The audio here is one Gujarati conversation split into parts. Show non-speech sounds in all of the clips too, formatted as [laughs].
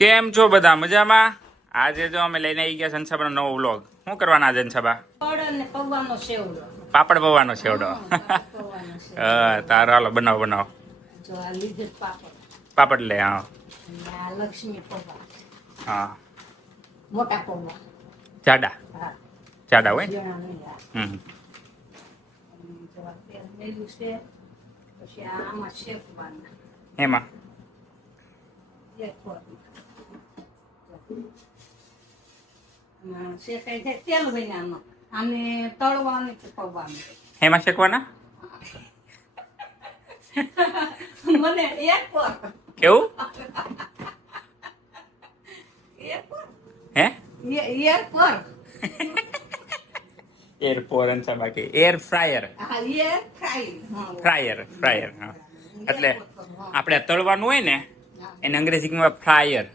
કેમ છો બધા? મજામાં? આજે જો અમે લઈને આવી ગયા સંસાબાનો નવો વ્લોગ. શું કરવાના આજે સંસાબા પાપડ પૌવાનો સેવડો. હા, તારો હાલો બનાવો બનાવો. પાપડ. લે હા. લક્ષ્મી હા. મોટા પૌવા. જાડા. જાડા હોય. હમ એમાં? શેકાઈ જાય તેલ હોય આમાં આને તળવાનું કે પૌવાનું? એમાં શેકવાના? મને એક. પર કેવું હે? પર. એર પોર સંસાબા કે એર ફ્રાયર. હા ફ્રાયર ફ્રાયર હા. એટલે. આપણે તળવાનું હોય ને એને અંગ્રેજીમાં ફ્રાયર.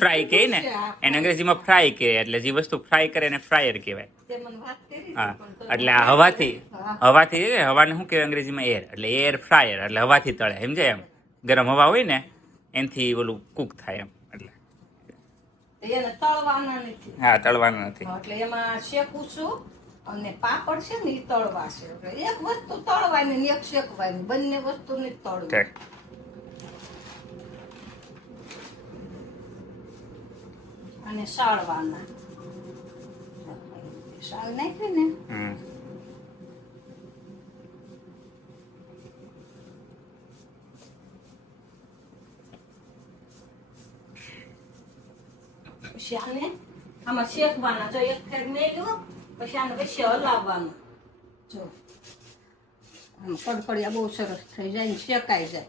ફ્રાય કહે ને. એને અંગ્રેજીમાં ફ્રાય કહે એટલે જે વસ્તુ ફ્રાય કરે એને ફ્રાયર કહેવાય. હા એટલે આ હવાથી હવાથી હવાને શું કહેવાય અંગ્રેજીમાં? એર એટલે એર ફ્રાયર એટલે હવાથી તળે સમજાય એમ? ગરમ હવા હોય ને એનાથી ઓલું કુક થાય એમ એટલે. હા તળવાના નથી. એટલે એમાં શેકું છું અને પાપડ છે ને એ તળવા છે એક વસ્તુ તળવાની એક શેકવાની બંને વસ્તુ નહીં તળવી અને સાળવાના સાળ નાખી ને? પછી આને આમાં શેકવાના. જો એક ફેર મેલ્યું પછી આને પછી હલાવવાનું. જો. આમ કડકડિયા બહુ સરસ થઈ જાય ને શેકાઈ જાય.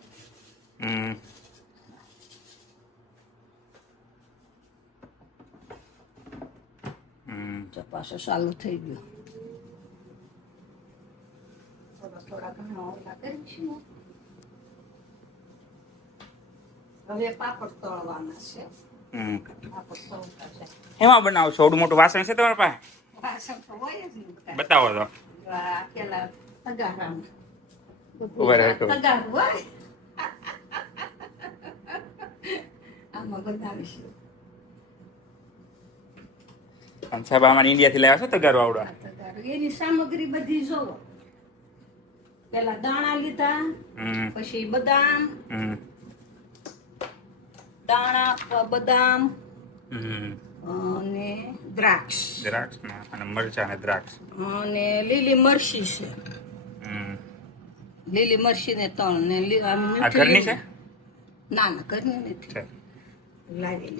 હમ ચાલુ થઈ ગયો. થોડા થોડા ઘણા ઓલા કરીશું હવે પાપડ તળવાના છે. હમ. પાપડ તળતા છે. એમાં બનાવશો છો? મોટું વાસણ છે તમારા પાસે? વાસણ તો હોય જ ને બતાવો તો. પેલા તગારામાં. તગારું હોય. આમાં બનાવીશું અને સાહેબ અમારે ઇન્ડિયાથી લાવ્યા છો તગારો આવડો એની સામગ્રી બધી જોવો. પેલા દાણા લીધા પછી બદામ દાણા બદામ અને દ્રાક્ષ. દ્રાક્ષ અને મરચા અને દ્રાક્ષ. અને લીલી મરચી છે. લીલી મરચી ને ત્રણ ને ઘરની છે? ના ના ઘરની નથી.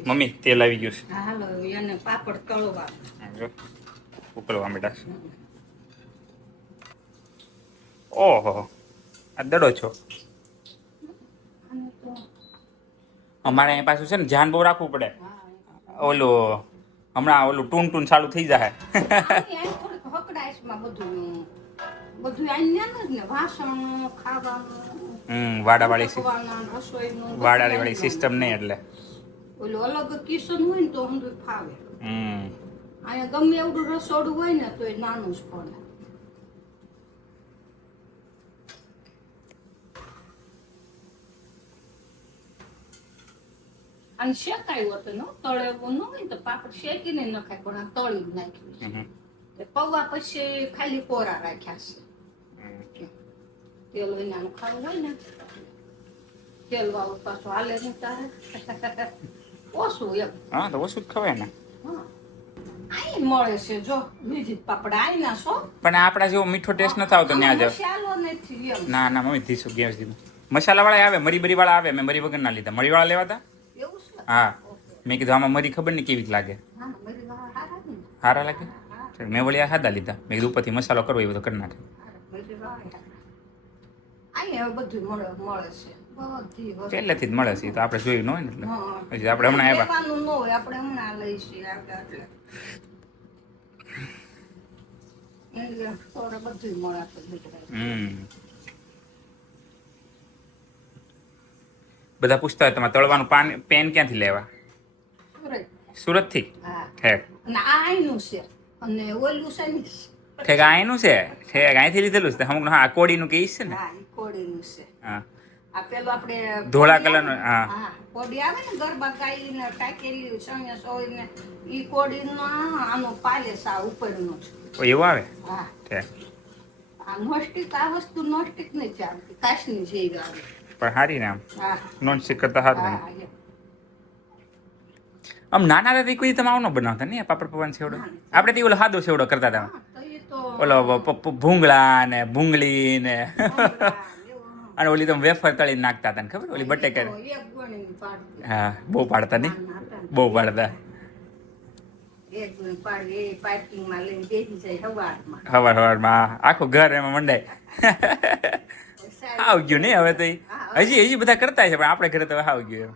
મમ્મી તેલ આવી ગયું હા, હાલો એને પાપડ તળવા. છે. ઓહો આ દડો છો? અમારે અહીં પાછું છે ને ધ્યાન બહુ રાખવું પડે. ઓલું હમણાં ઓલું ટૂન ટૂન ચાલુ થઈ જાય વાડાવાળી વાડાવાળી સિસ્ટમ નહીં એટલે. ઓલું અલગ કિચન હોય ને તો હંધુય ફાવે. અહીંયા ગમે એવડું રસોડું હોય ને તો એ નાનું જ પડે અને શેકાયું હતું નો તળેવું ન હોય તો પાપડ શેકીને નખાય પણ આ તળી જ નાખ્યું છે. પૌવા પછી ખાલી કોરા રાખ્યા છે. તેલ વિનાનું ખાવું હોય ને તેલ વાળું પાછું હાલે નહીં તારે. ઓછું એમ. હા તો ઓછું જ ખવાય ને. આઈ મળે છે જો બીજી પાપડ આઈ ના છો પણ આપણા જેવો મીઠો ટેસ્ટ નથી આવતો ત્યાં જ મસાલો નથી એમ. ના ના મમ્મી ધીસું ગેસ દીધું. મસાલા વાળા આવે મરી બરી વાળા આવે મેં મરી વગર ના લીધા. મરી વાળા લેવા એવું છે? હા. મેં કીધું આમાં મરી ખબર નહીં કેવી લાગે. હારા લાગે? મેં વળી આ લીધા. મેં કીધું ઉપરથી મસાલો કરવો એ બધો કરી નાખે. બધું મળે મળે છે. પહેલેથી જ મળે છે તો આપણે જોયું ન હોય ને એટલે. આપણે હમણાં આવ્યા. ન હોય આપણે હમણાં લઈશું આપણે એટલે એટલે થોડે બધું પૂછતા હોય તમારે તળવાનું પાન પેન ક્યાંથી લેવા? સુરત હા. ઠેક. અને ઓલું છે ઠેક આયનું છે? ઠેક અહીંથી લીધેલું છે. અમુક હા કોડીનું કે છે ને? કોડીનું છે. હા. આ પેલો આપણે ધોળા કલરનો, હા. કોડી આવે ને ગરબા ગાઈ ને ટાકેલી સણ્યા સોય ને ઈ કોડી નો આનો પાલેસ આ ઉપરનો ઓ એવો આવે? હા. આ નોસ્ટિક આ વસ્તુ નોસ્ટિક નહીં ચાલતી કાચની છે ઈ આવે. પણ સારી ને આમ. હા. નોન સ્ટિક કરતા ને આમ નાના હતા કોઈ તમે આવનો ન બનાવતા નહીં પાપડ પવન સેવડો? આપણે તે ઓલો સાદો સેવડો કરતા હતા. ઓલો ભૂંગળા ને ભૂંગળી ને. અને ઓલી તમે વેફર તળીને નાખતા હતા ને ખબર? ઓલી. બટેકા. હા બહુ પાડતા નહીં. બહુ પાડતા. હવાર સવારમાં આખું ઘર એમાં મંડાય. આવ ગયું નહીં હવે તો હજી હજી બધા કરતા છે પણ આપણે ઘરે તો આવ ગયું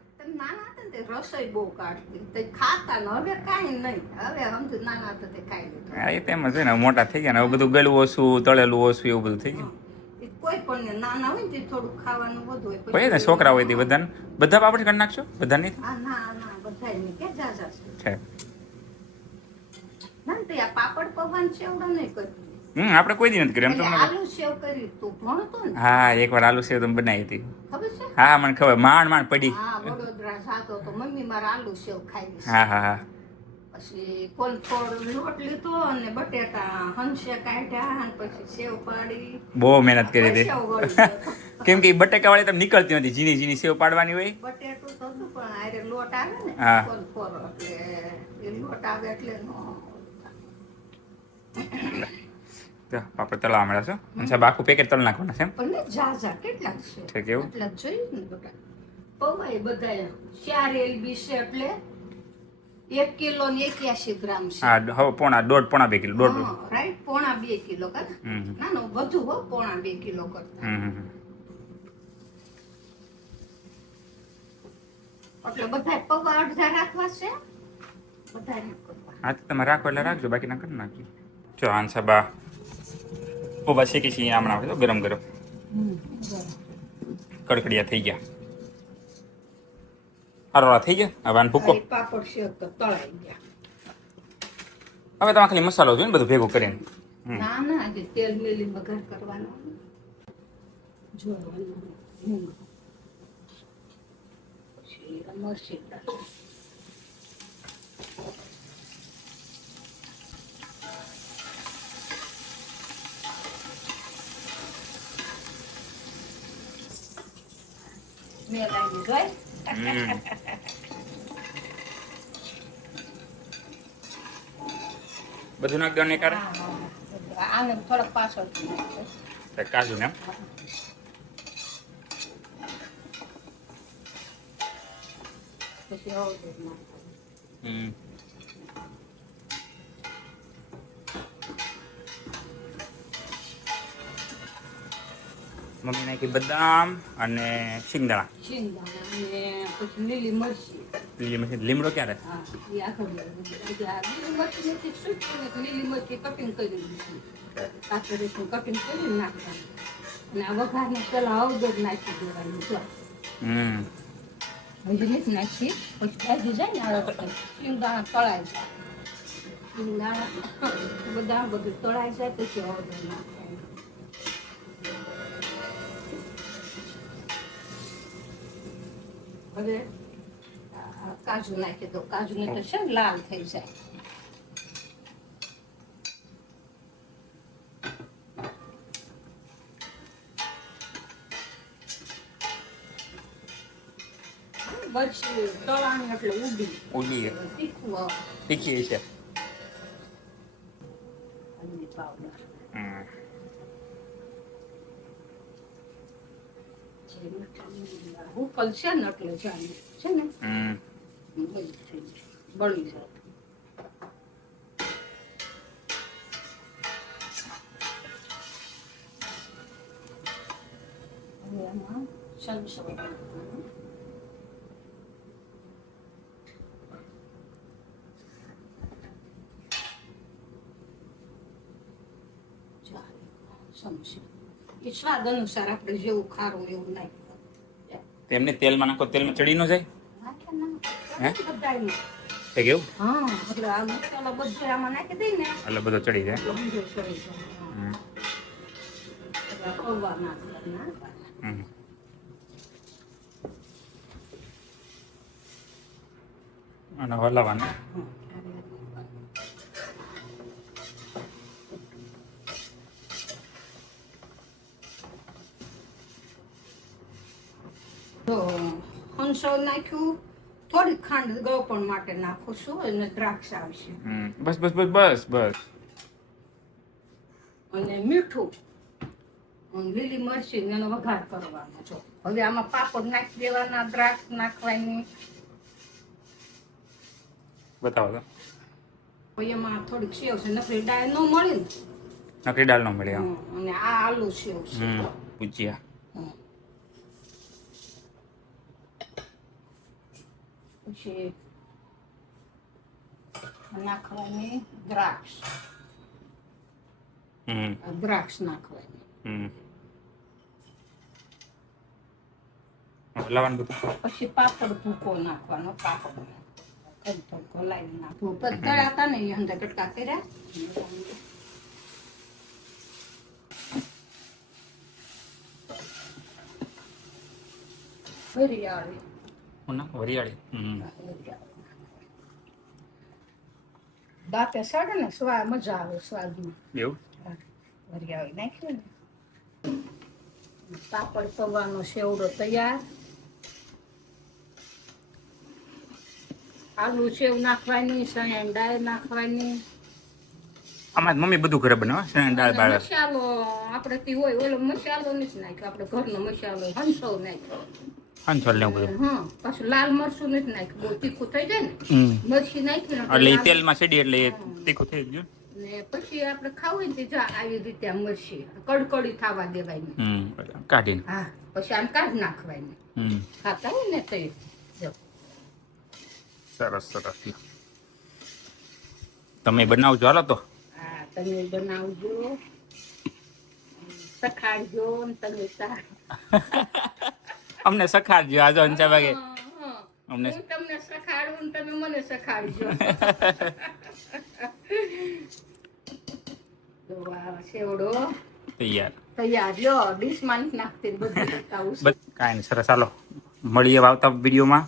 રસોઈ બહુ કાઢતી. ખાતા ને હવે કાંઈ નહીં. હવે સમજુ નાના હતા તે ખાઈ લીધું. એ તેમ હોય ને મોટા થઈ ગયા ને હવે બધું ગળું ઓછું તળેલું ઓછું એવું બધું થઈ ગયું. એ કોઈ ને નાના હોય ને થોડું ખાવાનું વધુ હોય હોય ને છોકરા હોય તે બધાને? બધા પાપડ કરી નાખશો? બધા હા ના ના બધા કે જાજા છે છે. ના તે આ પાપડ પવન સેવડો નહીં કરી હમ આપણે કોઈ દી નથી કર્યું એમ તમને આલુ સેવ કરી તું ભણતો ને? હા એકવાર આલુ સેવ તમે બનાવી હતી. ખબર છે? હા મને ખબર માંડ માંડ પડી. હા વડોદરા જાતો તો મમ્મી મારા આલુ સેવ ખાઈ હા હા હા. પછી કોલફોડ લોટ લીધો અને બટેટા હંસે કાઢ્યા અને પછી સેવ પાડી. બહુ મહેનત કરી હતી. [laughs] કેમ કે બટેકા વાળી તમે નીકળતી નથી ઝીણી ઝીણી સેવ પાડવાની હોય. બટેટું તો પણ આરે લોટ આવે ને. કોલફોડ એટલે એ લોટ આવે એટલે નો. તો તળવા મળ્યા છો. અને સાહેબ આખું પેકેટ તળ નાખવાના છે પણ ને ઝાઝા કેટલાક છે. છે કેવું એટલા જોઈએ ને બધા પૌવા બધા ચાર એલબી છે એટલે એક કિલો ને એક્યાસી ગ્રામ છે. હા હવે પોણા દોઢ પોણા બે કિલો દોઢ. રાઈટ પોણા બે કિલો કરે. હમ ના ના વધુ હો પોણા બે કિલો કરતા. એટલે બધા પગ અડધા રાખવા છે? બધા હા તો તમે રાખો એટલે રાખજો બાકી ના કરી નાખી જો આનસા બા પૌવા શેકી છીએ આમણા ગરમ ગરમ. કડકડિયા થઈ ગયા. હરવા થઈ ગયા હવે આને ભૂકો પાપડ છે તો તળાઈ ગયા હવે તમે ખાલી મસાલો જોઈએ ને બધું ભેગું કરીને ના ના આજે તેલ મેલી વઘાર કરવાનો જો મૂંગ પછી આ મરચી દાળ. મેં લાગી જોઈ બધું નાખ દો ને કારે હા, હા. આને થોડાક પાછળથી નાખજો. કાજુ ને એમ. પછી હળદર નાખજો. હમ. મમ્મી નાખી બદામ અને શિંગદાણા શિંગદાણા અને પછી લીલી મરચી લીલી મરચી લીમડો ક્યારે લીલી મરચી કટિંગ કરી દીધી કટિંગ કરી નાખવાનું અને વઘારને પેલા હળદર નાખી દેવાની જો હમ હજી નથી નાખી પછી ભાજી જાય ને આ શિંગદાણા તળાય જાય શિંગદાણા બધા બધું તળાય જાય પછી હળદર નાખવાનું હવે કાજુ નાખી દો કાજુ ને તો છે ને લાલ થઈ જાય મરચી તળાણી એટલે ઉડી ઉડી તીખું આવે. તીખી છે હલ્દી પાવડર હમ. જે મીઠાની હુકલ છે ને બળી. એ સ્વાદ અનુસાર આપણે જેવું ખારું એવું નાખ્યું તેમને તેલમાં નાખો, તેલમાં ચડી ન જાય થઈ ગયું એટલે બધો ચડી જાય અને હલાવવાનું તો હંસો નાખ્યું થોડીક ખાંડ ગળપણ માટે નાખું છું અને દ્રાક્ષ આવશે. બસ બસ બસ બસ બસ. અને મીઠું. લીલી મરચી એનો વઘાર કરવાનો છો. હવે આમાં પાપડ નાખી દેવાના દ્રાક્ષ નાખવાની. બતાવો તો. એમાં થોડીક સેવ છે નકરી ડાળ ન મળી ને? નકરી દાળ ન મળી અને આ આલુ સેવ છે. ભુજિયા. પછી નાખવાની દ્રાક્ષ. દ્રાક્ષ નાખવાની. બધું. પછી પાપડ ભૂકો નાખવાનો પાપડ તડકો લાવી નાખવું. તળ્યા હતા ને એ અંદર કટકા કર્યા. ફરી હું ના વરિયાળી. હમ. દાંતે ને સ્વાદ મજા આવે સ્વાદમાં એવું? વરિયાળી નાખ્યું ને. પાપડ તળવાનો સેવડો તૈયાર. આલુ સેવ નાખવાની સણ્યા દાળ નાખવાની. આમાં મમ્મી બધું ઘરે બનાવે શેણ દાળ બાળ મસાલો આપણે થી હોય ઓલો મસાલો નથી નાખ્યો આપણે ઘરનો મસાલો હંસો નાખ્યો. ને એવું બધું. પાછું લાલ મરચું નથી નાખ્યું. બહુ તીખું થઈ જાય ને મરચી નાખી એટલે તેલમાં સડી એટલે તીખું થઈ ગયું. ને પછી આપણે ખાવું ને તે જા આવી રીતે મરચી કડકડી થવા દેવાય ને કાઢીને. હા પછી આમ કાઢ નાખવાય ને ખાતા હોય ને તે સરસ સરસ. તમે બનાવજો હાલો તો. હા તમે બનાવજો. સખાડજો ને તમે સા [laughs] અમને સખાડજો આજો અંચા વાગે. અમને તમને સખાડું તમે મને સખાડજો. સેવડો તૈયાર. તૈયાર. લ્યો ડીશમાં નથી નાખતી બધું કાંઈ નહીં સરસ. હાલો મળીએ આવતા વિડીયોમાં.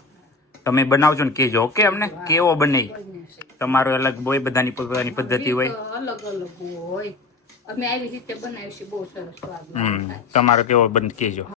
તમે બનાવજો ને કહેજો ઓકે અમને? કેવો બને. તમારો અલગ હોય બધાની પોતાની પદ્ધતિ હોય. અલગ અલગ હોય. અમે આવી રીતે બનાવીશું બહુ સરસ. તમારો કેવો બંધ કહેજો.